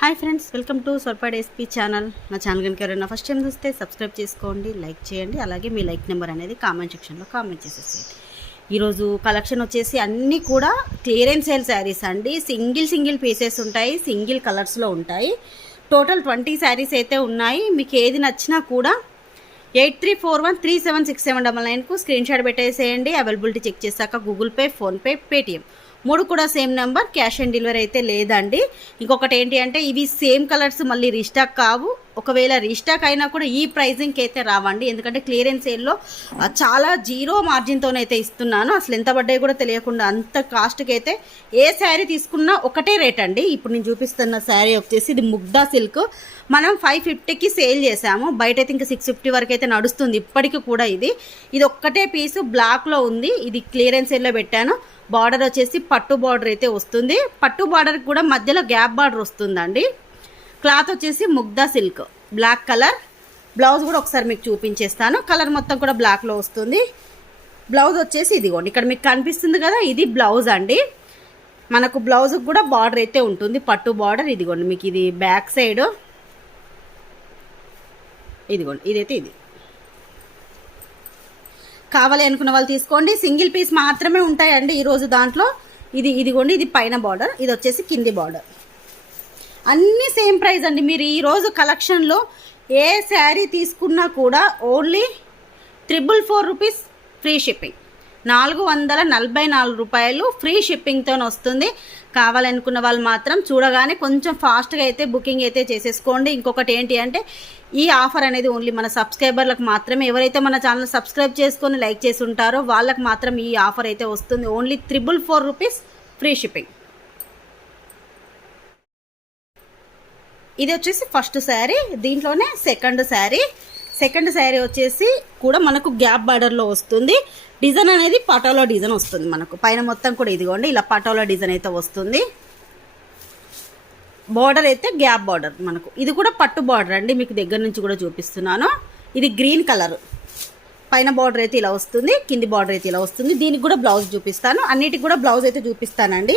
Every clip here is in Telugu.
హాయ్ ఫ్రెండ్స్, వెల్కమ్ టు సొర్పాడ్ ఎస్పీ ఛానల్. నా ఛానల్ కనుక ఎవరైనా ఫస్ట్ టైం చూస్తే సబ్స్క్రైబ్ చేసుకోండి, లైక్ చేయండి. అలాగే మీ లైక్ నెంబర్ అనేది కామెంట్ సెక్షన్లో కామెంట్ చేసేసేయండి. ఈరోజు కలెక్షన్ వచ్చేసి అన్నీ కూడా క్లియరెన్స్ సేల్ శారీస్ అండి. సింగిల్ పీసెస్ ఉంటాయి, సింగిల్ కలర్స్లో ఉంటాయి. టోటల్ 20 శారీస్ అయితే ఉన్నాయి. మీకు ఏది నచ్చినా కూడా 8341376799కు స్క్రీన్ షాట్ పెట్టేసేయండి. అవైలబిలిటీ చెక్ చేశాక గూగుల్ పే, ఫోన్పే, పేటిఎం 3 కూడా same number. Cash on delivery అయితే లేదండి. ఇంకొకటి ఏంటి అంటే ఇవి సేమ్ కలర్స్ మళ్ళీ రీస్టాక్ కావు. ఒకవేళ రీస్టాక్ అయినా కూడా ఈ ప్రైజింగ్కి అయితే రావండి. ఎందుకంటే క్లియరెన్స్ సేల్లో చాలా జీరో మార్జిన్తోనైతే ఇస్తున్నాను. అసలు ఎంత పడ్డాయి కూడా తెలియకుండా అంత కాస్ట్కి అయితే ఏ శారీ తీసుకున్నా ఒకటే రేట్ అండి. ఇప్పుడు నేను చూపిస్తున్న శారీ వచ్చేసి ఇది ముగ్దా సిల్క్. మనం 550కి సేల్ చేసాము. బయట అయితే ఇంకా 650 వరకు అయితే నడుస్తుంది ఇప్పటికీ కూడా. ఇది ఒక్కటే పీసు బ్లాక్లో ఉంది. ఇది క్లియరెన్స్ సేల్లో పెట్టాను. బార్డర్ వచ్చేసి పట్టు బార్డర్ అయితే వస్తుంది. పట్టు బార్డర్కి కూడా మధ్యలో గ్యాప్ బార్డర్ వస్తుందండి. క్లాత్ వచ్చేసి Mugdha silk black colour. Blouse కూడా ఒకసారి మీకు చూపించేస్తాను. కలర్ మొత్తం కూడా బ్లాక్లో వస్తుంది. బ్లౌజ్ వచ్చేసి ఇదిగోండి, ఇక్కడ మీకు కనిపిస్తుంది కదా, ఇది బ్లౌజ్ అండి. మనకు బ్లౌజ్కి కూడా బార్డర్ అయితే ఉంటుంది, పట్టు బార్డర్. ఇదిగోండి మీకు ఇది బ్యాక్ సైడ్. ఇదిగోండి ఇదైతే ఇది. కావాలి అనుకున్న వాళ్ళు తీసుకోండి. సింగిల్ పీస్ మాత్రమే ఉంటాయండి ఈరోజు దాంట్లో. ఇదిగోండి ఇది పైన బార్డర్, ఇది వచ్చేసి కింది బార్డర్. అన్నీ సేమ్ ప్రైస్ అండి. మీరు ఈరోజు కలెక్షన్లో ఏ శారీ తీసుకున్నా కూడా ఓన్లీ 444 రూపీస్ ఫ్రీ షిప్పింగ్. 444 రూపాయలు ఫ్రీ షిప్పింగ్తో వస్తుంది. కావాలనుకున్న వాళ్ళు మాత్రం చూడగానే కొంచెం ఫాస్ట్గా అయితే బుకింగ్ అయితే చేసేసుకోండి. ఇంకొకటి ఏంటి అంటే ఈ ఆఫర్ అనేది ఓన్లీ మన సబ్స్క్రైబర్లకు మాత్రమే. ఎవరైతే మన ఛానల్ సబ్స్క్రైబ్ చేసుకొని లైక్ చేసి ఉంటారో వాళ్ళకి మాత్రం ఈ ఆఫర్ అయితే వస్తుంది. Only 444 rupees free shipping. ఇది వచ్చేసి ఫస్ట్ శారీ. దీంట్లోనే సెకండ్ శారీ వచ్చేసి కూడా మనకు గ్యాప్ బార్డర్లో వస్తుంది. డిజైన్ అనేది పటోలా డిజైన్ వస్తుంది మనకు. పైన మొత్తం కూడా ఇదిగోండి ఇలా పటోలా డిజైన్ అయితే వస్తుంది. బార్డర్ అయితే గ్యాప్ బార్డర్ మనకు. ఇది కూడా పట్టు బార్డర్ అండి, మీకు దగ్గర నుంచి కూడా చూపిస్తున్నాను. ఇది గ్రీన్ కలర్. పైన బార్డర్ అయితే ఇలా వస్తుంది, కింది బార్డర్ అయితే ఇలా వస్తుంది. దీనికి కూడా బ్లౌజ్ చూపిస్తాను. అన్నిటికి కూడా బ్లౌజ్ అయితే చూపిస్తానండి.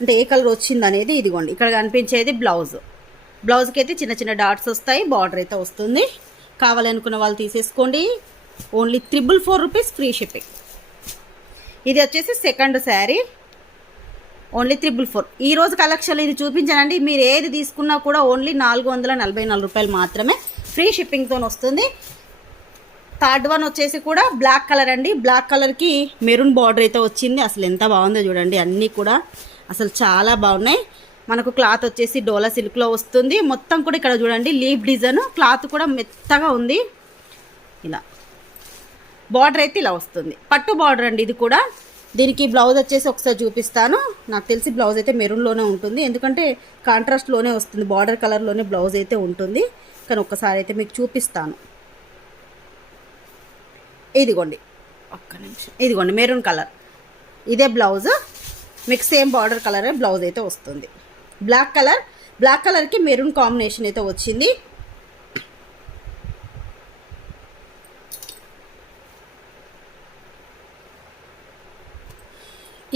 అంటే ఏ కలర్ వచ్చింది అనేది ఇదిగోండి ఇక్కడ కనిపించేది బ్లౌజ్. బ్లౌజ్కి అయితే చిన్న చిన్న డాట్స్ వస్తాయి, బార్డర్ అయితే వస్తుంది. కావాలనుకున్న వాళ్ళు తీసేసుకోండి. Only 444 rupees free shipping. ఇది వచ్చేసి సెకండ్ శారీ. ఓన్లీ 444. ఈరోజు కలెక్షన్ ఇది చూపించానండి. మీరు ఏది తీసుకున్నా కూడా ఓన్లీ 444 రూపాయలు మాత్రమే ఫ్రీ షిప్పింగ్తో వస్తుంది. థర్డ్ వన్ వచ్చేసి కూడా బ్లాక్ కలర్ అండి. బ్లాక్ కలర్కి మెరూన్ బార్డర్ అయితే వచ్చింది. అసలు ఎంత బాగుందో చూడండి. అన్నీ కూడా అసలు చాలా బాగున్నాయి. మనకు క్లాత్ వచ్చేసి డోలా సిల్క్లో వస్తుంది. మొత్తం కూడా ఇక్కడ చూడండి లీఫ్ డిజైన్. క్లాత్ కూడా మెత్తగా ఉంది. ఇలా బార్డర్ అయితే ఇలా వస్తుంది. పట్టు బార్డర్ అండి ఇది కూడా. దీనికి బ్లౌజ్ వచ్చేసి ఒకసారి చూపిస్తాను. నాకు తెలిసి బ్లౌజ్ అయితే మెరూన్లోనే ఉంటుంది, ఎందుకంటే కాంట్రాస్ట్లోనే వస్తుంది. బార్డర్ కలర్లోనే బ్లౌజ్ అయితే ఉంటుంది. కానీ ఒక్కసారి అయితే మీకు చూపిస్తాను. ఇదిగోండి ఒక్క నిమిషం. ఇదిగోండి మెరూన్ కలర్. ఇదే బ్లౌజ్. మీకు సేమ్ బార్డర్ కలర్ బ్లౌజ్ అయితే వస్తుంది. బ్లాక్ కలర్కి మెరూన్ కాంబినేషన్ అయితే వచ్చింది.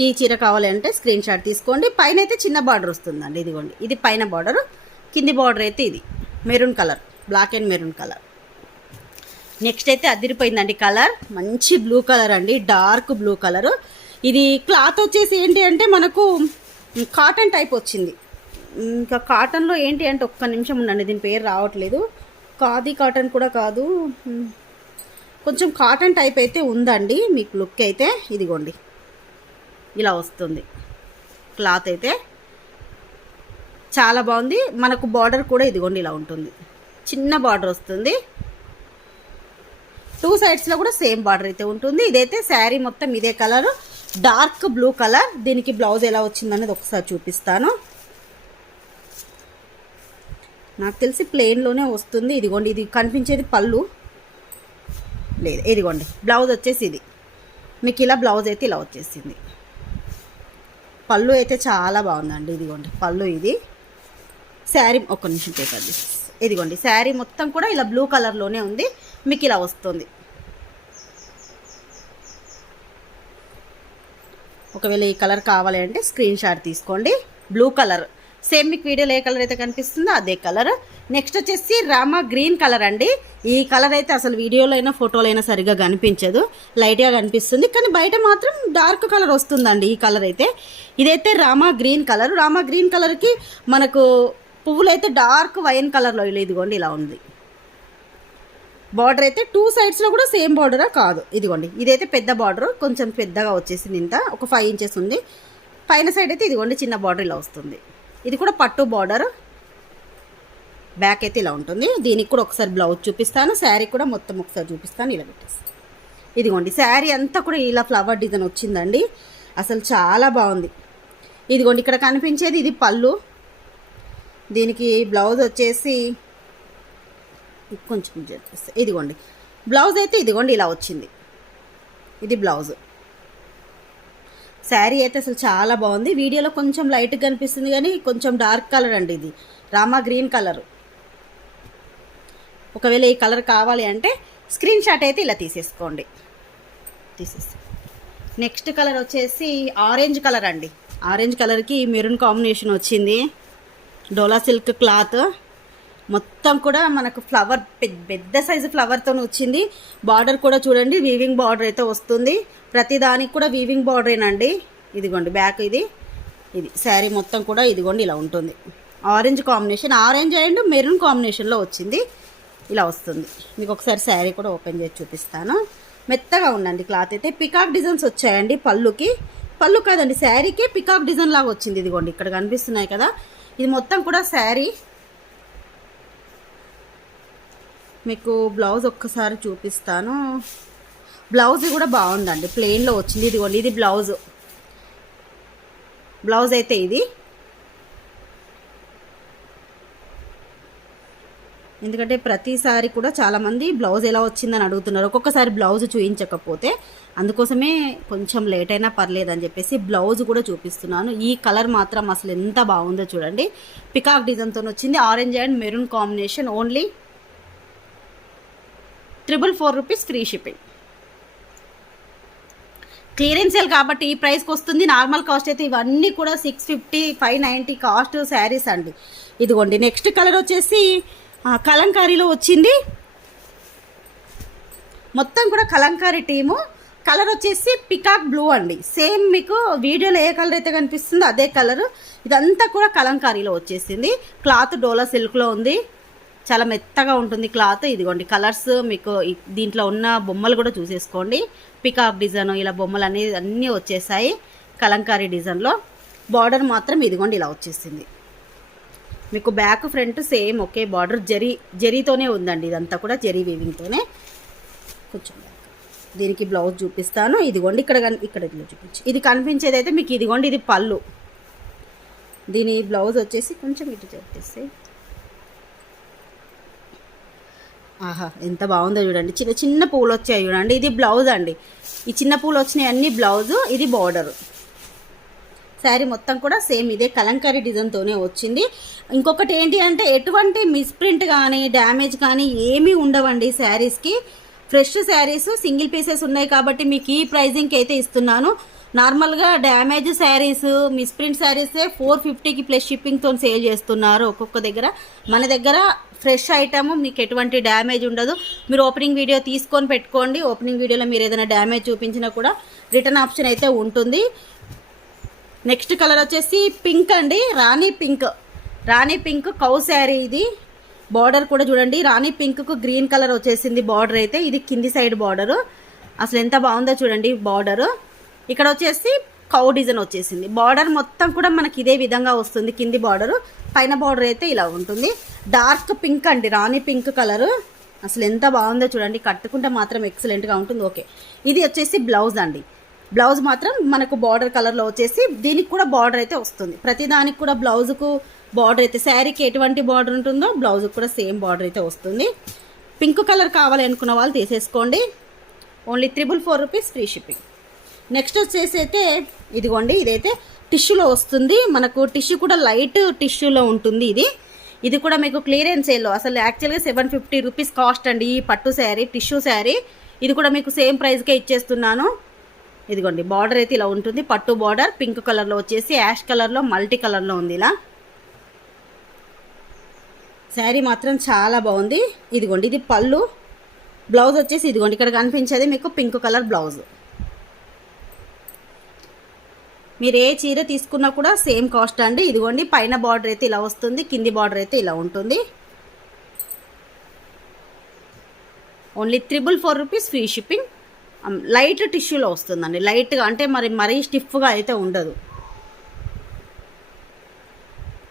ఈ చీర కావాలంటే స్క్రీన్ షాట్ తీసుకోండి. పైన అయితే చిన్న బార్డర్ వస్తుందండి. ఇదిగోండి ఇది పైన బార్డర్. కింది బార్డర్ అయితే ఇది maroon colour, black and maroon colour. Next అయితే అదిరిపోయిందండి కలర్. మంచి బ్లూ కలర్ అండి, డార్క్ బ్లూ కలరు. ఇది క్లాత్ వచ్చేసి ఏంటి అంటే మనకు కాటన్ టైప్ వచ్చింది. ఇంకా కాటన్లో ఏంటి అంటే ఒక్క నిమిషం ఉండండి, దీని పేరు రావట్లేదు. ఖాదీ కాటన్ కూడా కాదు, కొంచెం కాటన్ టైప్ అయితే ఉందండి. మీకు లుక్ అయితే ఇదిగోండి ఇలా వస్తుంది. క్లాత్ అయితే చాలా బాగుంది. మనకు బార్డర్ కూడా ఇదిగోండి ఇలా ఉంటుంది. చిన్న బార్డర్ వస్తుంది. 2 సైడ్స్లో కూడా సేమ్ బార్డర్ అయితే ఉంటుంది. ఇదైతే శారీ మొత్తం ఇదే కలర్, డార్క్ బ్లూ కలర్. దీనికి బ్లౌజ్ ఎలా వచ్చిందనేది ఒకసారి చూపిస్తాను. నాకు తెలిసి ప్లెయిన్లోనే వస్తుంది. ఇదిగోండి ఇది కనిపించేది పళ్ళు లేదు. ఇదిగోండి బ్లౌజ్ వచ్చేసి ఇది మీకు ఇలా బ్లౌజ్ అయితే ఇలా వచ్చేసింది. పళ్ళు అయితే చాలా బాగుందండి. ఇదిగోండి పళ్ళు. ఇది శారీ ఒక్క నిమిషం పేపర్. ఇదిగోండి శారీ మొత్తం కూడా ఇలా బ్లూ కలర్లోనే ఉంది. మీకు ఇలా వస్తుంది. ఒకవేళ ఈ కలర్ కావాలి అంటే స్క్రీన్ షాట్ తీసుకోండి. బ్లూ కలర్ సేమ్ మీకు వీడియోలో ఏ కలర్ అయితే కనిపిస్తుందో అదే కలర్. నెక్స్ట్ వచ్చేసి రామా గ్రీన్ కలర్ అండి. ఈ కలర్ అయితే అసలు వీడియోలో అయినా ఫోటోలో అయినా సరిగ్గా కనిపించదు, లైట్గా కనిపిస్తుంది, కానీ బయట మాత్రం డార్క్ కలర్ వస్తుందండి ఈ కలర్ అయితే. ఇదైతే Rama green colour. Rama green కలర్కి మనకు పువ్వులు అయితే డార్క్ వైన్ కలర్లో ఇదిగోండి ఇలా ఉంది. బార్డర్ అయితే 2 సైడ్స్లో కూడా సేమ్ బార్డరా కాదు, ఇదిగోండి ఇదైతే పెద్ద బార్డర్, కొంచెం పెద్దగా వచ్చేసింది, ఇంత ఒక 5 ఇంచెస్ ఉంది. పైన సైడ్ అయితే ఇదిగోండి చిన్న బార్డర్ ఇలా వస్తుంది. ఇది కూడా పట్టు బార్డర్, బ్యాక్ అయితే ఇలా ఉంటుంది. దీనికి కూడా ఒకసారి బ్లౌజ్ చూపిస్తాను, శారీ కూడా మొత్తం ఒకసారి చూపిస్తాను. ఇలా పెట్టేస్తాను. ఇదిగోండి శారీ అంతా కూడా ఇలా ఫ్లవర్ డిజైన్ వచ్చిందండి, అసలు చాలా బాగుంది. ఇదిగోండి ఇక్కడ కనిపించేది ఇది పళ్ళు, దీనికి బ్లౌజ్ వచ్చేసి కొంచెం ఇదిగోండి బ్లౌజ్ అయితే ఇదిగోండి ఇలా వచ్చింది. ఇది బ్లౌజ్. శారీ అయితే అసలు చాలా బాగుంది. వీడియోలో కొంచెం లైట్గా కనిపిస్తుంది కానీ కొంచెం డార్క్ కలర్ అండి, ఇది రామా గ్రీన్ కలర్. ఒకవేళ ఈ కలర్ కావాలి అంటే స్క్రీన్ షాట్ అయితే ఇలా తీసేసుకోండి. నెక్స్ట్ కలర్ వచ్చేసి ఆరెంజ్ కలర్ అండి. ఆరెంజ్ కలర్కి మెరూన్ కాంబినేషన్ వచ్చింది. డోలా సిల్క్ క్లాత్ మొత్తం కూడా మనకు ఫ్లవర్ పెద్ద సైజు ఫ్లవర్తో వచ్చింది. బార్డర్ కూడా చూడండి వీవింగ్ బార్డర్ అయితే వస్తుంది, ప్రతి దానికి కూడా వీవింగ్ బార్డరేనండి. ఇదిగోండి బ్యాక్ ఇది శారీ మొత్తం కూడా ఇదిగోండి ఇలా ఉంటుంది. Orange combination, orange and maroon కాంబినేషన్లో వచ్చింది, ఇలా వస్తుంది. మీకు ఒకసారి శారీ కూడా ఓపెన్ చేసి చూపిస్తాను. మెత్తగా ఉండండి క్లాత్ అయితే. పికాక్ డిజైన్స్ వచ్చాయండి పళ్ళుకి, పళ్ళు కాదండి శారీకి పికాక్ డిజైన్ లాగా వచ్చింది. ఇదిగోండి ఇక్కడ కనిపిస్తున్నాయి కదా, ఇది మొత్తం కూడా శారీ. మీకు బ్లౌజ్ ఒక్కసారి చూపిస్తాను. బ్లౌజ్ కూడా బాగుందండి, ప్లెయిన్లో వచ్చింది. ఇదిగోండి ఇది బ్లౌజ్ అయితే ఇది. ఎందుకంటే ప్రతిసారి కూడా చాలామంది బ్లౌజ్ ఎలా వచ్చిందని అడుగుతున్నారు, ఒక్కొక్కసారి బ్లౌజ్ చూపించకపోతే, అందుకోసమే కొంచెం లేట్ అయినా పర్లేదని చెప్పేసి బ్లౌజ్ కూడా చూపిస్తున్నాను. ఈ కలర్ మాత్రం అసలు ఎంత బాగుందో చూడండి, పికాక్ డిజైన్తో వచ్చింది. Orange and maroon combination. Only 444 rupees free shipping. Clearance sale కాబట్టి ఈ ప్రైస్కి వస్తుంది. నార్మల్ కాస్ట్ అయితే ఇవన్నీ కూడా 650, 590 కాస్ట్ శారీస్ అండి. ఇదిగోండి నెక్స్ట్ కలర్ వచ్చేసి కలంకారీలో వచ్చింది. మొత్తం కూడా కలంకారీ టీము. కలర్ వచ్చేసి పికాక్ బ్లూ అండి. సేమ్ మీకు వీడియోలో ఏ కలర్ అయితే కనిపిస్తుందో అదే కలర్. ఇదంతా కూడా కలంకారీలో వచ్చేసింది. క్లాత్ డోలా సిల్క్లో ఉంది, చాలా మెత్తగా ఉంటుంది క్లాత్. ఇదిగోండి కలర్స్ మీకు దీంట్లో ఉన్న బొమ్మలు కూడా చూసేసుకోండి. పికాక్ డిజైన్ ఇలా బొమ్మలు అనేది అన్నీ వచ్చేసాయి కలంకారీ డిజైన్లో. బార్డర్ మాత్రం ఇదిగోండి ఇలా వచ్చేసింది. మీకు బ్యాక్ ఫ్రంట్ సేమ్ ఒకే బార్డర్, జరీతోనే ఉందండి. ఇదంతా కూడా జరీ వీవింగ్తోనే. కొంచెం దీనికి బ్లౌజ్ చూపిస్తాను. ఇదిగోండి ఇక్కడ చూపించి ఇది కనిపించేది అయితే మీకు ఇదిగోండి ఇది పళ్ళు. దీని బ్లౌజ్ వచ్చేసి కొంచెం ఇటు చెప్పేసి, ఆహా ఎంత బాగుందో చూడండి, చిన్న చిన్న పూలు వచ్చాయి చూడండి. ఇది బ్లౌజ్ అండి, ఈ చిన్న పూలు వచ్చినాయి అన్ని బ్లౌజు, ఇది బార్డరు. శారీ మొత్తం కూడా సేమ్ ఇదే కలంకారీ డిజైన్తోనే వచ్చింది. ఇంకొకటి ఏంటి అంటే ఎటువంటి మిస్ప్రింట్ కానీ డ్యామేజ్ కానీ ఏమీ ఉండవండి శారీస్కి. ఫ్రెష్ శారీస్ సింగిల్ పీసెస్ ఉన్నాయి కాబట్టి మీకు ఈ ప్రైజింగ్కి అయితే ఇస్తున్నాను. నార్మల్గా డ్యామేజ్ శారీస్ మిస్ప్రింట్ శారీసే 450కి ప్లస్ షిప్పింగ్తో సేల్ చేస్తున్నారు ఒక్కొక్క దగ్గర. మన దగ్గర ఫ్రెష్ ఐటమ్, మీకు ఎటువంటి డ్యామేజ్ ఉండదు. మీరు ఓపెనింగ్ వీడియో తీసుకొని పెట్టుకోండి. ఓపెనింగ్ వీడియోలో మీరు ఏదైనా డ్యామేజ్ చూపించినా కూడా రిటర్న్ ఆప్షన్ అయితే ఉంటుంది. నెక్స్ట్ కలర్ వచ్చేసి పింక్ అండి, రాణి పింక్ కౌ శారీ. ఇది బార్డర్ కూడా చూడండి, రాణి పింక్కు గ్రీన్ కలర్ వచ్చేసింది బార్డర్ అయితే. ఇది కింది సైడ్ బార్డరు, అసలు ఎంత బాగుందో చూడండి బార్డరు. ఇక్కడ వచ్చేసి కౌ డిజైన్ వచ్చేసింది. బార్డర్ మొత్తం కూడా మనకి ఇదే విధంగా వస్తుంది. కింది బార్డరు, పైన బార్డర్ అయితే ఇలా ఉంటుంది. డార్క్ పింక్ అండి, రాణి పింక్ కలరు. అసలు ఎంత బాగుందో చూడండి, కట్టుకుంటే మాత్రం ఎక్సలెంట్గా ఉంటుంది. ఓకే, ఇది వచ్చేసి బ్లౌజ్ అండి. బ్లౌజ్ మాత్రం మనకు బార్డర్ కలర్లో వచ్చేసి దీనికి కూడా బార్డర్ అయితే వస్తుంది. ప్రతిదానికి కూడా బ్లౌజుకు బార్డర్ అయితే, శారీకి ఎటువంటి బార్డర్ ఉంటుందో బ్లౌజ్కి కూడా సేమ్ బార్డర్ అయితే వస్తుంది. పింక్ కలర్ కావాలి అనుకున్న వాళ్ళు తీసేసుకోండి. Only 444 rupees free shipping. Next వచ్చేసి అయితే ఇదిగోండి, ఇదైతే టిష్యూలో వస్తుంది. మనకు టిష్యూ కూడా లైట్ టిష్యూలో ఉంటుంది. ఇది కూడా మీకు క్లియరెన్స్ సేల్లో అసలు యాక్చువల్గా 750 రూపీస్ కాస్ట్ అండి ఈ పట్టు శారీ, టిష్యూ శారీ. ఇది కూడా మీకు సేమ్ ప్రైస్కే ఇచ్చేస్తున్నాను. ఇదిగోండి బార్డర్ అయితే ఇలా ఉంటుంది, పట్టు బార్డర్ పింక్ కలర్లో వచ్చేసి యాష్ కలర్లో మల్టీ కలర్లో ఉంది ఇలా. శారీ మాత్రం చాలా బాగుంది. ఇదిగోండి ఇది పళ్ళు, బ్లౌజ్ వచ్చేసి ఇదిగోండి ఇక్కడ కనిపించేది మీకు పింక్ కలర్ బ్లౌజ్. మీరు ఏ చీర తీసుకున్నా కూడా సేమ్ కాస్ట్ అండి. ఇదిగోండి పైన బార్డర్ అయితే ఇలా వస్తుంది, కింది బార్డర్ అయితే ఇలా ఉంటుంది. Only 444 rupees free shipping. Light టిష్యూలో వస్తుందండి, లైట్గా అంటే మరీ స్టిఫ్గా అయితే ఉండదు.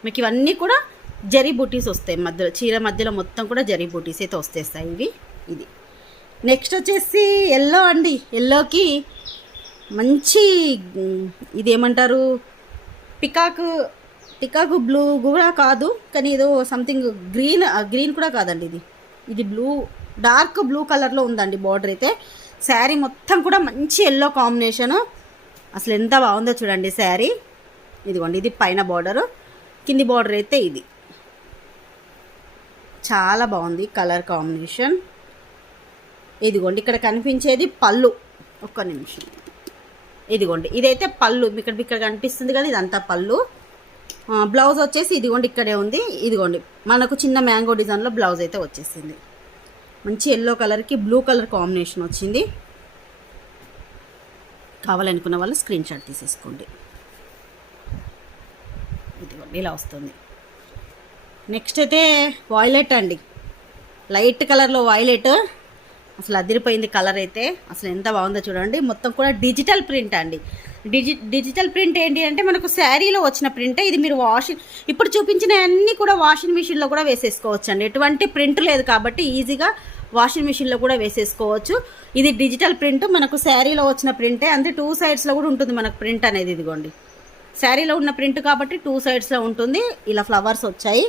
మీకు ఇవన్నీ కూడా జరీ బూటీస్ వస్తాయి, మధ్యలో చీర మధ్యలో మొత్తం కూడా జరీ బూటీస్ అయితే వస్తేస్తాయి ఇవి. ఇది నెక్స్ట్ వచ్చేసి ఎల్లో అండి. ఎల్లోకి మంచి ఇది ఏమంటారు, పికాకు బ్లూ కూడా కాదు, కానీ ఏదో సంథింగ్ గ్రీన్ కూడా కాదండి. ఇది బ్లూ, డార్క్ బ్లూ కలర్లో ఉందండి బార్డర్ అయితే. శారీ మొత్తం కూడా మంచి ఎల్లో కాంబినేషను, అసలు ఎంత బాగుందో చూడండి శారీ. ఇదిగోండి ఇది పైన బార్డరు, కింది బార్డర్ అయితే ఇది. చాలా బాగుంది కలర్ కాంబినేషన్. ఇదిగోండి ఇక్కడ కనిపించేది పళ్ళు. ఒక్క నిమిషం. ఇదిగోండి ఇదైతే పళ్ళు, ఇక్కడ కనిపిస్తుంది కదా, ఇదంతా పళ్ళు. బ్లౌజ్ వచ్చేసి ఇదిగోండి ఇక్కడే ఉంది. ఇదిగోండి మనకు చిన్న మ్యాంగో డిజైన్లో బ్లౌజ్ అయితే వచ్చేసింది. మంచి ఎల్లో కలర్కి బ్లూ కలర్ కాంబినేషన్ వచ్చింది. కావాలనుకున్న వాళ్ళు స్క్రీన్ షాట్ తీసేసుకోండి. ఇదిగోండి ఇలా వస్తుంది. నెక్స్ట్ అయితే వాయిలెట్ అండి, లైట్ కలర్లో వాయిలెట్. అసలు అదిరిపోయింది కలర్ అయితే, అసలు ఎంత బాగుందో చూడండి. మొత్తం కూడా డిజిటల్ ప్రింట్ అండి. డిజిటల్ ప్రింట్ ఏంటి అంటే మనకు శారీలో వచ్చిన ప్రింటే ఇది. మీరు ఇప్పుడు చూపించిన అన్నీ కూడా వాషింగ్ మిషన్లో కూడా వేసేసుకోవచ్చు అండి. ఎటువంటి ప్రింట్ లేదు కాబట్టి ఈజీగా వాషింగ్ మిషన్లో కూడా వేసేసుకోవచ్చు. ఇది డిజిటల్ ప్రింట్, మనకు శారీలో వచ్చిన ప్రింటే, అంటే 2 సైడ్స్లో కూడా ఉంటుంది మనకు ప్రింట్ అనేది. ఇదిగోండి శారీలో ఉన్న ప్రింట్ కాబట్టి 2 సైడ్స్లో ఉంటుంది. ఇలా ఫ్లవర్స్ వచ్చాయి.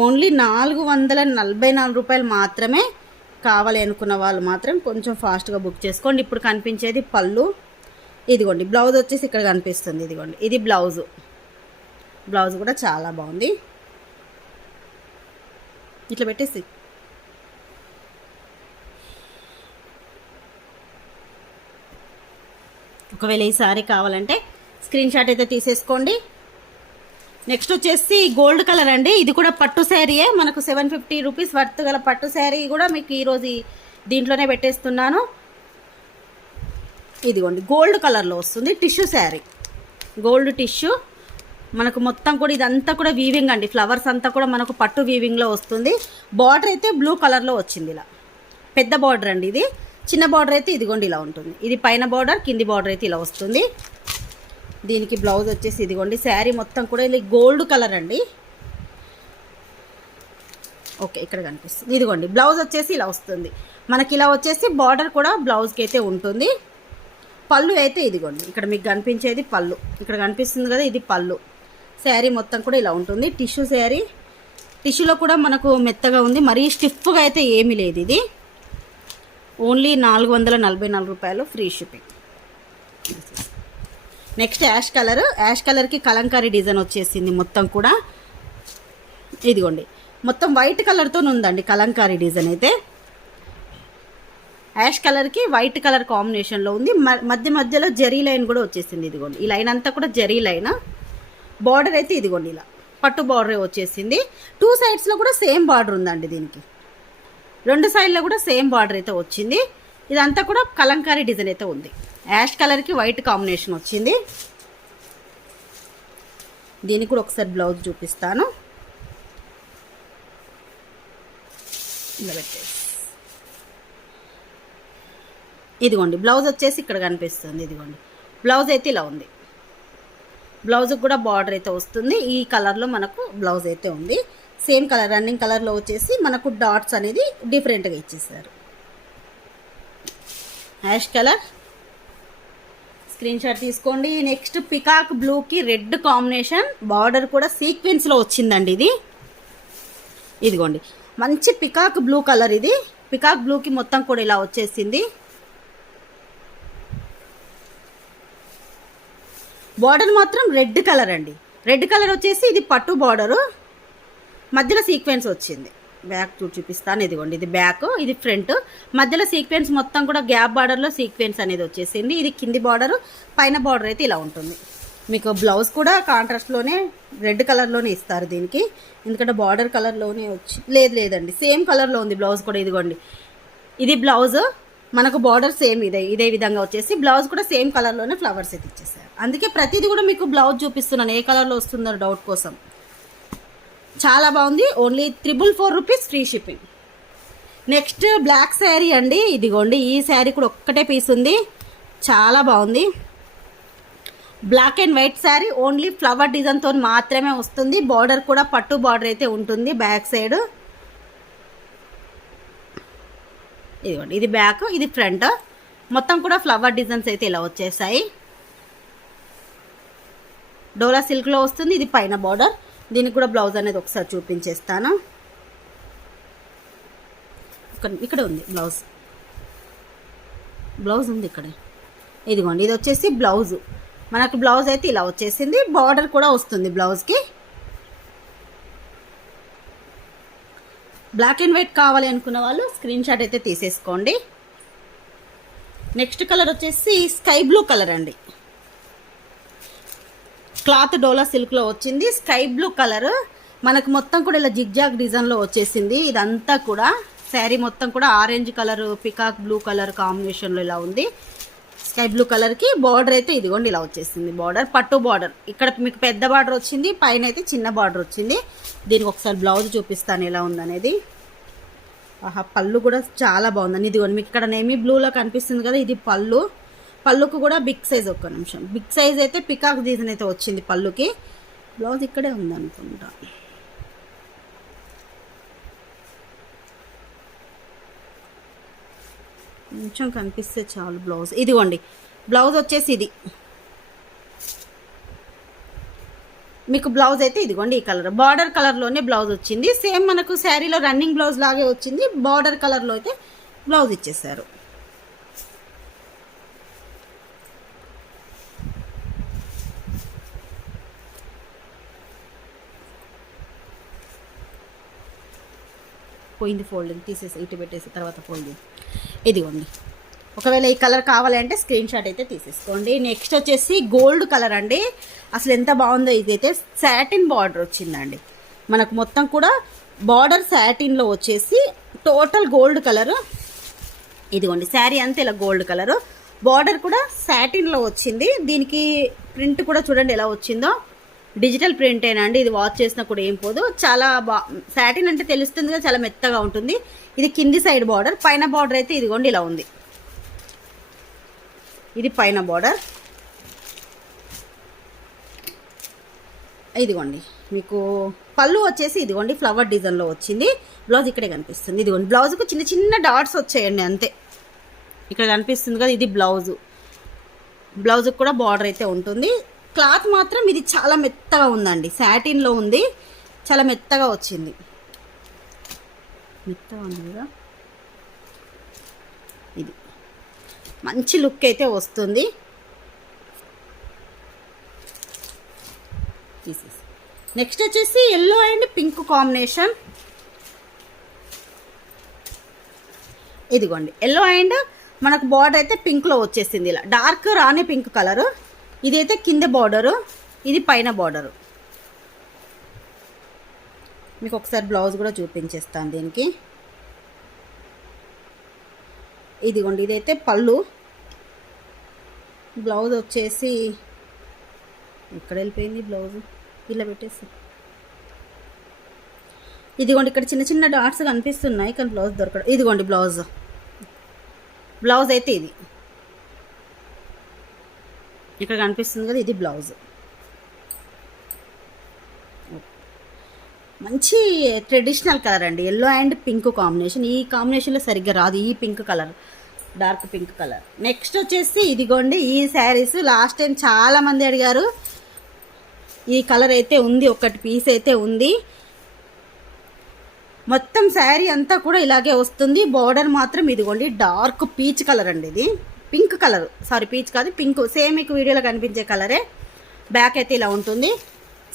ఓన్లీ 444 రూపాయలు మాత్రమే. కావాలి అనుకున్న వాళ్ళు మాత్రం కొంచెం ఫాస్ట్గా బుక్ చేసుకోండి. ఇప్పుడు కనిపించేది పళ్ళు. ఇదిగోండి బ్లౌజ్ వచ్చేసి ఇక్కడ కనిపిస్తుంది. ఇదిగోండి ఇది బ్లౌజ్ కూడా చాలా బాగుంది. ఇట్లా పెట్టేసి ఒకవేళ ఈ సారీ కావాలంటే స్క్రీన్ షాట్ అయితే తీసేసుకోండి. నెక్స్ట్ వచ్చేసి గోల్డ్ కలర్ అండి. ఇది కూడా పట్టు శారీయే, మనకు 750 రూపీస్ వర్త్ గల పట్టు శారీ కూడా మీకు ఈరోజు దీంట్లోనే పెట్టేస్తున్నాను. ఇదిగోండి గోల్డ్ కలర్లో వస్తుంది, టిష్యూ శారీ, గోల్డ్ టిష్యూ. మనకు మొత్తం కూడా ఇదంతా కూడా వీవింగ్ అండి, ఫ్లవర్స్ అంతా కూడా మనకు పట్టు వీవింగ్లో వస్తుంది. బార్డర్ అయితే బ్లూ కలర్లో వచ్చింది, ఇలా పెద్ద బార్డర్ అండి. ఇది చిన్న బార్డర్ అయితే ఇదిగోండి ఇలా ఉంటుంది. ఇది పైన బార్డర్, కింది బార్డర్ అయితే ఇలా వస్తుంది. దీనికి బ్లౌజ్ వచ్చేసి ఇదిగోండి. శారీ మొత్తం కూడా ఇది గోల్డ్ కలర్ అండి. ఓకే ఇక్కడ కనిపిస్తుంది. ఇదిగోండి బ్లౌజ్ వచ్చేసి ఇలా వస్తుంది మనకి. ఇలా వచ్చేసి బార్డర్ కూడా బ్లౌజ్కి అయితే ఉంటుంది. పళ్ళు అయితే ఇదిగోండి ఇక్కడ మీకు కనిపించేది పళ్ళు, ఇక్కడ కనిపిస్తుంది కదా, ఇది పళ్ళు. శారీ మొత్తం కూడా ఇలా ఉంటుంది. టిష్యూ శారీ, టిష్యూలో కూడా మనకు మెత్తగా ఉంది, మరీ స్టిఫ్గా అయితే ఏమీ లేదు. ఇది ఓన్లీ 444 రూపాయలు ఫ్రీ షిప్పింగ్. నెక్స్ట్ యాష్ కలర్కి కలంకారీ డిజైన్ వచ్చేసింది మొత్తం కూడా. ఇదిగోండి మొత్తం వైట్ కలర్తో ఉందండి కలంకారీ డిజైన్ అయితే. యాష్ కలర్కి వైట్ కలర్ కాంబినేషన్లో ఉంది. మధ్యలో జరీ లైన్ కూడా వచ్చేసింది. ఇదిగోండి ఈ లైన్ అంతా కూడా జరీ లైన్. బార్డర్ అయితే ఇదిగోండి ఇలా పట్టు బార్డర్ వచ్చేసింది. 2 సైడ్స్లో కూడా సేమ్ బార్డర్ ఉందండి. దీనికి 2 సైడ్లో కూడా సేమ్ బార్డర్ అయితే వచ్చింది. ఇదంతా కూడా కలంకారీ డిజైన్ అయితే ఉంది. యాష్ కలర్కి వైట్ కాంబినేషన్ వచ్చింది. దీనికి కూడా ఒకసారి బ్లౌజ్ చూపిస్తాను. ఇలా పెట్టేసి ఇదిగోండి బ్లౌజ్ వచ్చేసి ఇక్కడ కనిపిస్తుంది. ఇదిగోండి బ్లౌజ్ అయితే ఇలా ఉంది. బ్లౌజ్కి కూడా బార్డర్ అయితే వస్తుంది. ఈ కలర్లో మనకు బ్లౌజ్ అయితే ఉంది. సేమ్ కలర్, రన్నింగ్ కలర్లో వచ్చేసి మనకు డాట్స్ అనేది డిఫరెంట్గా ఇచ్చేసారు. యాష్ కలర్ స్క్రీన్ షాట్ తీసుకోండి. నెక్స్ట్ పికాక్ బ్లూకి రెడ్ కాంబినేషన్, బార్డర్ కూడా సీక్వెన్స్లో వచ్చిందండి. ఇదిగోండి మంచి పికాక్ బ్లూ కలర్. ఇది పికాక్ బ్లూకి మొత్తం కూడా ఇలా వచ్చేసింది. బార్డర్ మాత్రం రెడ్ కలర్ అండి. రెడ్ కలర్ వచ్చేసి ఇది పట్టు బార్డరు, మధ్యలో సీక్వెన్స్ వచ్చింది. బ్యాక్ చూపిస్తాను. ఇదిగోండి ఇది బ్యాక్, ఇది ఫ్రంట్. మధ్యలో సీక్వెన్స్ మొత్తం కూడా గ్యాప్ బార్డర్లో సీక్వెన్స్ అనేది వచ్చేసింది. ఇది కింది బార్డరు, పైన బార్డర్ అయితే ఇలా ఉంటుంది. మీకు బ్లౌజ్ కూడా కాంట్రాస్ట్లోనే రెడ్ కలర్లోనే ఇస్తారు దీనికి, ఎందుకంటే బార్డర్ కలర్లోనే వచ్చి లేదండి సేమ్ కలర్లో ఉంది బ్లౌజ్ కూడా. ఇదిగోండి ఇది బ్లౌజ్, మనకు బార్డర్ సేమ్ ఇదే విధంగా వచ్చేసి బ్లౌజ్ కూడా సేమ్ కలర్లోనే ఫ్లవర్స్ అయితే ఇచ్చేసారు. అందుకే ప్రతిదీ కూడా మీకు బ్లౌజ్ చూపిస్తున్నాను ఏ కలర్లో వస్తుందో డౌట్ కోసం. చాలా బాగుంది. Only 444 rupees free shipping. Next black sari అండి. ఇదిగోండి ఈ శారీ కూడా ఒక్కటే పీస్ ఉంది, చాలా బాగుంది. Black and white sari, only flower డిజైన్తో మాత్రమే వస్తుంది. బార్డర్ కూడా పట్టు బార్డర్ అయితే ఉంటుంది బ్యాక్ సైడ్. ఇదిగోండి ఇది బ్యాక్, ఇది ఫ్రంట్, మొత్తం కూడా ఫ్లవర్ డిజైన్స్ అయితే ఇలా వచ్చేసాయి. డోలా సిల్క్లో వస్తుంది. ఇది పైన బార్డర్, దీనికి కూడా బ్లౌజ్ అనేది ఒకసారి చూపించేస్తాను. ఇక్కడ ఉంది బ్లౌజ్ ఉంది ఇక్కడ. ఇదిగోండి ఇది వచ్చేసి బ్లౌజ్, మనకు బ్లౌజ్ అయితే ఇలా వచ్చేసింది. బార్డర్ కూడా వస్తుంది బ్లౌజ్కి. బ్లాక్ అండ్ వైట్ కావాలి అనుకున్న వాళ్ళు స్క్రీన్ షాట్ అయితే తీసేసుకోండి. నెక్స్ట్ కలర్ వచ్చేసి స్కై బ్లూ కలర్ అండి. క్లాత్ డోలా సిల్క్లో వచ్చింది. స్కై బ్లూ కలర్ మనకు మొత్తం కూడా ఇలా జిగ్జాగ్ డిజైన్లో వచ్చేసింది. ఇదంతా కూడా శారీ మొత్తం కూడా orange colour peacock blue colour కాంబినేషన్లో ఇలా ఉంది. స్కై బ్లూ కలర్కి బార్డర్ అయితే ఇదిగోండి ఇలా వచ్చేసింది. బార్డర్ పట్టు బార్డర్, ఇక్కడ మీకు పెద్ద బార్డర్ వచ్చింది, పైన అయితే చిన్న బార్డర్ వచ్చింది. దీనికి ఒకసారి బ్లౌజ్ చూపిస్తాను ఎలా ఉందనేది. ఆహా పళ్ళు కూడా చాలా బాగుందండి. ఇదిగోండి మీకు ఇక్కడ నేమీ బ్లూలో కనిపిస్తుంది కదా, ఇది పళ్ళుకు కూడా బిగ్ సైజ్. ఒక్క నిమిషం, బిగ్ సైజ్ అయితే పికాక్ డిజైన్ అయితే వచ్చింది పళ్ళుకి. బ్లౌజ్ ఇక్కడే ఉందనుకుంటా. కొంచెం కనిపిస్తే చాలు బ్లౌజ్. ఇదిగోండి బ్లౌజ్ వచ్చేసి ఇది మీకు బ్లౌజ్ అయితే ఇదిగోండి ఈ కలర్ బార్డర్ కలర్లోనే బ్లౌజ్ వచ్చింది. సేమ్ మనకు శారీలో రన్నింగ్ బ్లౌజ్ లాగే వచ్చింది. బార్డర్ కలర్లో అయితే బ్లౌజ్ ఇచ్చేసారు. పోయింది ఫోల్డింగ్, తీసేసి ఇటు పెట్టేసి తర్వాత ఫోల్డింగ్. ఇదిగోండి ఒకవేళ ఈ కలర్ కావాలంటే స్క్రీన్ షాట్ అయితే తీసేసుకోండి. నెక్స్ట్ వచ్చేసి గోల్డ్ కలర్ అండి. అసలు ఎంత బాగుందో, ఇదైతే సాటిన్ బార్డర్ వచ్చిందండి. మనకు మొత్తం కూడా బార్డర్ సాటిన్లో వచ్చేసి టోటల్ గోల్డ్ కలర్. ఇదిగోండి శారీ అంతా ఇలా గోల్డ్ కలరు, బార్డర్ కూడా సాటిన్లో వచ్చింది. దీనికి ప్రింట్ కూడా చూడండి ఎలా వచ్చిందో, డిజిటల్ ప్రింటేనా అండి. ఇది వాష్ చేసినా కూడా ఏం పోదు. చాలా సాటిన్ అంటే తెలుస్తుంది కదా, చాలా మెత్తగా ఉంటుంది. ఇది కింది సైడ్ బార్డర్, పైన బార్డర్ అయితే ఇదిగోండి ఇలా ఉంది. ఇది పైన బార్డర్. ఇదిగోండి మీకు పళ్ళు వచ్చేసి ఇదిగోండి ఫ్లవర్ డిజైన్లో వచ్చింది. బ్లౌజ్ ఇక్కడే కనిపిస్తుంది. ఇదిగోండి బ్లౌజ్కు చిన్న చిన్న డాట్స్ వచ్చాయండి అంతే. ఇక్కడ కనిపిస్తుంది కదా, ఇది బ్లౌజ్కి కూడా బార్డర్ అయితే ఉంటుంది. క్లాత్ మాత్రం ఇది చాలా మెత్తగా ఉందండి, సాటిన్లో ఉంది, చాలా మెత్తగా వచ్చింది. మెత్తగా ఉంది కదా, ఇది మంచి లుక్ అయితే వస్తుంది. తీసేసి నెక్స్ట్ వచ్చేసి ఎల్లో అండ్ పింక్ కాంబినేషన్. ఇదిగోండి ఎల్లో అండ్ మనకు బార్డర్ అయితే పింక్లో వచ్చేసింది, ఇలా డార్క్ రాణి పింక్ కలరు. ఇదైతే కింద బార్డరు, ఇది పైన బార్డరు. మీకు ఒకసారి బ్లౌజ్ కూడా చూపించేస్తాను దీనికి. ఇదిగోండి ఇదైతే పళ్ళు, బ్లౌజ్ వచ్చేసి ఎక్కడ వెళ్ళిపోయింది బ్లౌజ్, ఇలా పెట్టేసి. ఇదిగోండి ఇక్కడ చిన్న చిన్న డాట్స్ కనిపిస్తున్నాయి కానీ బ్లౌజ్ దొరకడం. ఇదిగోండి బ్లౌజ్ అయితే ఇది ఇక్కడ కనిపిస్తుంది కదా, ఇది బ్లౌజ్. మంచి ట్రెడిషనల్ కలర్ అండి, ఎల్లో అండ్ పింక్ కాంబినేషన్. ఈ కాంబినేషన్లో సరిగ్గా రాదు ఈ pink colour, dark pink colour. Next వచ్చేసి ఇదిగోండి ఈ శారీస్ లాస్ట్ టైం చాలామంది అడిగారు. ఈ కలర్ అయితే ఉంది, ఒకటి పీస్ అయితే ఉంది. మొత్తం శారీ అంతా కూడా ఇలాగే వస్తుంది. బార్డర్ మాత్రం ఇదిగోండి డార్క్ పీచ్ కలర్ అండి, ఇది పింక్ కలర్, సారీ పీచ్ కాదు పింక్, సేమ్ మీకు వీడియోలో కనిపించే కలరే. బ్యాక్ అయితే ఇలా ఉంటుంది.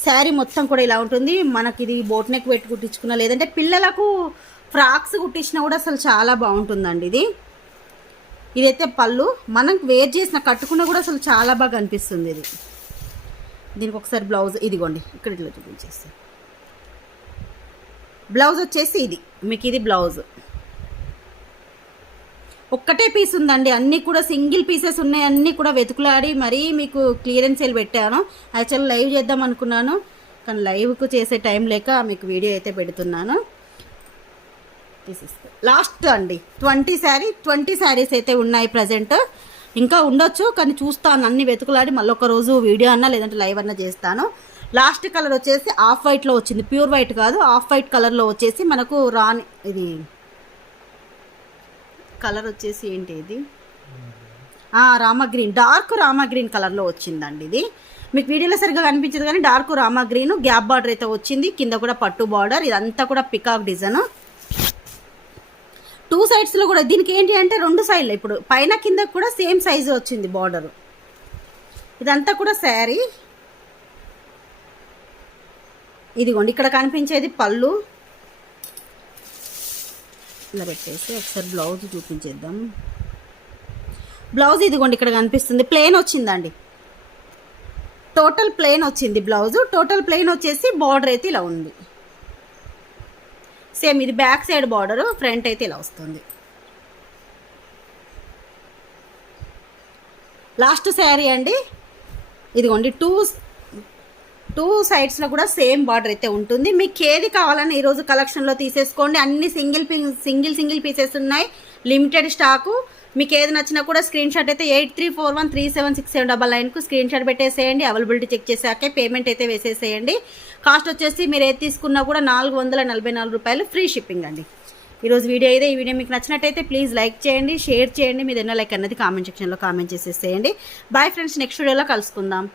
శారీ మొత్తం కూడా ఇలా ఉంటుంది. మనకి ఇది బోట్ నెక్ పెట్టి కుట్టించుకున్నా, లేదంటే పిల్లలకు ఫ్రాక్స్ కుట్టించినా కూడా అసలు చాలా బాగుంటుందండి ఇది. ఇదైతే పళ్ళు, మనం వేర్ చేసిన కట్టుకున్నా కూడా అసలు చాలా బాగా అనిపిస్తుంది ఇది. దీనికి ఒకసారి బ్లౌజ్ ఇదిగోండి ఇక్కడ ఇట్లా చూపించేస్తాను. బ్లౌజ్ వచ్చేసి ఇది మీకు, ఇది బ్లౌజ్ ఒక్కటే పీస్ ఉందండి. అన్నీ కూడా సింగిల్ పీసెస్ ఉన్నాయి. అన్నీ కూడా వెతుకులాడి మరీ మీకు క్లియరెన్స్ సేల్ పెట్టాను. యాక్చువల్ లైవ్ చేద్దాం అనుకున్నాను, కానీ లైవ్కు చేసే టైం లేక మీకు వీడియో అయితే పెడుతున్నాను. తీసేస్తా లాస్ట్ అండి 20 శారీస్ అయితే ఉన్నాయి ప్రజెంట్. ఇంకా ఉండొచ్చు కానీ చూస్తాను, అన్ని వెతుకులాడి మళ్ళీ ఒక రోజు వీడియో అన్నా లేదంటే లైవ్ అన్నా చేస్తాను. లాస్ట్ కలర్ వచ్చేసి ఆఫ్ వైట్లో వచ్చింది, ప్యూర్ వైట్ కాదు, ఆఫ్ వైట్ కలర్లో వచ్చేసి మనకు రాని ఇది కలర్ వచ్చేసి ఏంటి ఇది Rama green, dark Rama green కలర్లో వచ్చిందండి. ఇది మీకు వీడియోలో సరిగ్గా కనిపించదు కానీ dark Rama green, gap border అయితే వచ్చింది, కింద కూడా పట్టు బార్డర్, ఇదంతా కూడా పికాక్ డిజైన్. 2 సైడ్స్లో కూడా దీనికి ఏంటి అంటే 2 సైడ్లు ఇప్పుడు పైన కింద కూడా సేమ్ సైజు వచ్చింది బార్డరు. ఇదంతా కూడా శారీ. ఇదిగోండి ఇక్కడ కనిపించేది పళ్ళు. ఇలా పెట్టేసి ఒకసారి బ్లౌజ్ చూపించేద్దాం. బ్లౌజ్ ఇదిగోండి ఇక్కడ కనిపిస్తుంది, ప్లెయిన్ వచ్చిందండి, టోటల్ ప్లెయిన్ వచ్చింది బ్లౌజ్. టోటల్ ప్లెయిన్ వచ్చేసి బార్డర్ అయితే ఇలా ఉంది. సేమ్ ఇది బ్యాక్ సైడ్ బార్డర్, ఫ్రంట్ అయితే ఇలా వస్తుంది. లాస్ట్ శారీ అండి. ఇదిగోండి టూ సైడ్స్లో కూడా సేమ్ బార్డర్ అయితే ఉంటుంది. మీకు ఏది కావాలని ఈరోజు కలెక్షన్లో తీసేసుకోండి. అన్ని సింగిల్ పీసెస్ ఉన్నాయి, లిమిటెడ్ స్టాకు. మీకు ఏది నచ్చినా కూడా స్క్రీన్ షాట్ అయితే 8341376799కు స్క్రీన్ షాట్ పెట్టేసేయండి. అవైలబిలిటీ చెక్ చేశాకే పేమెంట్ అయితే వేసేసేయండి. కాస్ట్ వచ్చేసి మీరు ఏది తీసుకున్నా కూడా 444 రూపాయలు, ఫ్రీ షిప్పింగ్ అండి. ఈరోజు వీడియో అయితే, ఈ వీడియో మీకు నచ్చినట్టయితే ప్లీజ్ లైక్ చేయండి, షేర్ చేయండి. మీరు ఎన్నో లైక్ అన్నది కామెంట్ సెక్షన్లో కామెంట్ చేసేసేయండి. బాయ్ ఫ్రెండ్స్, నెక్స్ట్ వీడియోలో కలుసుకుందాం.